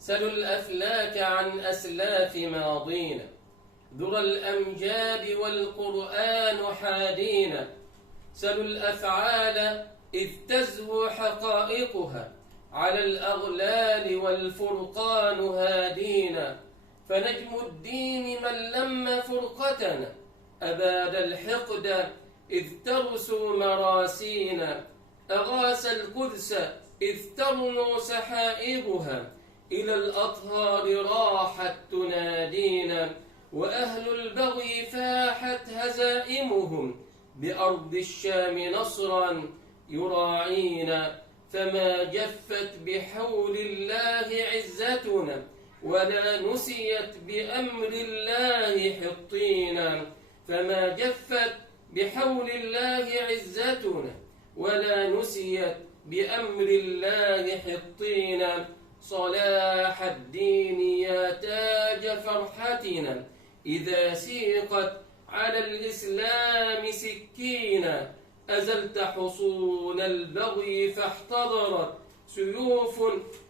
سلوا الأفلاك عن أسلاف ماضينا، ذرى الأمجاد والقرآن حادينا. سلوا الأفعال إذ تزهو حقائقها على الأغلال والفرقان هادينا. فنجم الدين من لم فرقتنا أباد الحقد إذ ترسو مراسينا. أغاث القدس إذ ترنو سحائبها إلى الأطهار راحت تنادينا. وأهل البغي فاحت هزائمهم بأرض الشام نصرا يراعينا. فما جفت بحول الله عزتنا ولا نسيت بأمر الله حطينا. فما جفت بحول الله عزتنا ولا نسيت بأمر الله حطينا. صلاح الدين يا تاج فرحتنا إذا سيقت على الإسلام سكينا. أزلت حصون البغي فاحتضرت سيوف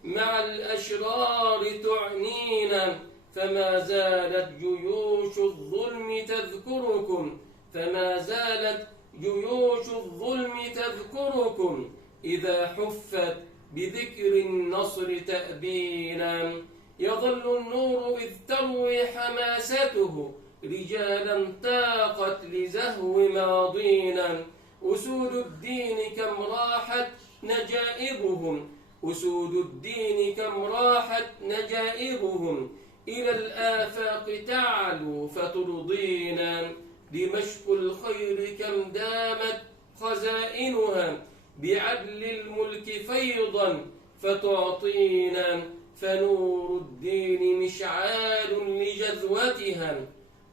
مع الأشرار تعنينا. فما زالت جيوش الظلم تذكركم فما زالت جيوش الظلم تذكركم إذا حفت بذكر النصر تأبينا. يظل النور إذ تروي حماسته رجالا تاقت لزهو ماضينا. أسود الدين كم راحت نجائبهم أسود الدين كم راحت نجائبهم إلى الآفاق تعلو فترضينا. دمشق الخير كم دامت خزائنها بعدل الملك فيضا فتعطينا. فنور الدين مشعال لجذوتها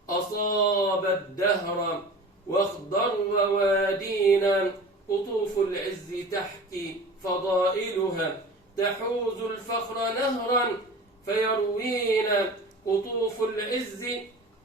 أصاب الدهر واخضر وادينا. قطوف العز تحكي فضائلها تحوز الفخر نهرا فيروينا. قطوف العز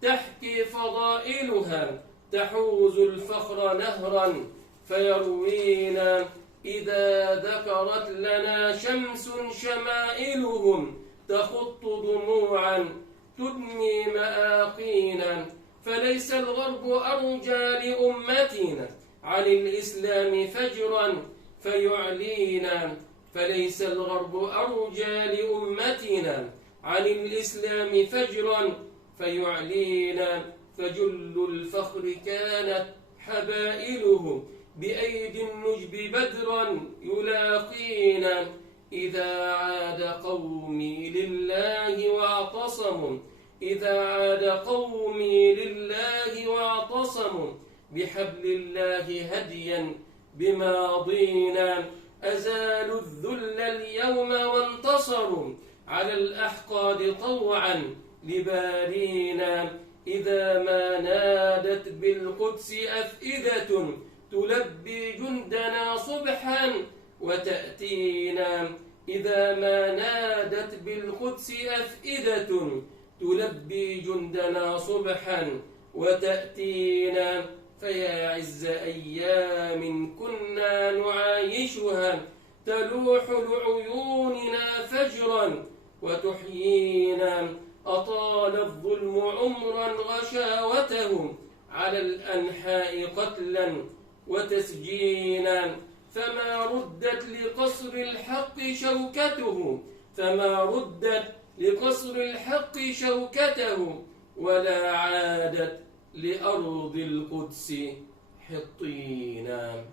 تحكي فضائلها تحوز الفخر نهرا فيروينا. إذا ذكرت لنا شمس شمائلهم تخط دموعا تدني مآقينا. فليس الغرب أرجى لأمتنا عن الإسلام فجرا فيعلينا. فليس الغرب أرجى لأمتنا عن الإسلام فجرا فيعلينا. فجل الفخر كانت حبائله بأيدي النجب بدرا يلاقينا. إذا عاد قومي لله واعتصموا إذا عاد قومي لله واعتصموا بحبل الله هديا بماضينا. أزالوا الذل اليوم وانتصروا على الأحقاد طوعا لبارينا. إذا ما نادت بالقدس أفئدة تلبي جندنا صبحا وتأتينا. إذا ما نادت بالقدس أفئدة تلبي جندنا صبحا وتأتينا. فيا عز أيام كنا نعايشها تلوح لعيوننا فجرا وتحيينا. أطال الظلم عمرا غشاوته على الأنحاء قتلا وتسجينا. فما ردت لقصر الحق شوكته لقصر الحق شوكته ولا عادت لأرض القدس حطينا.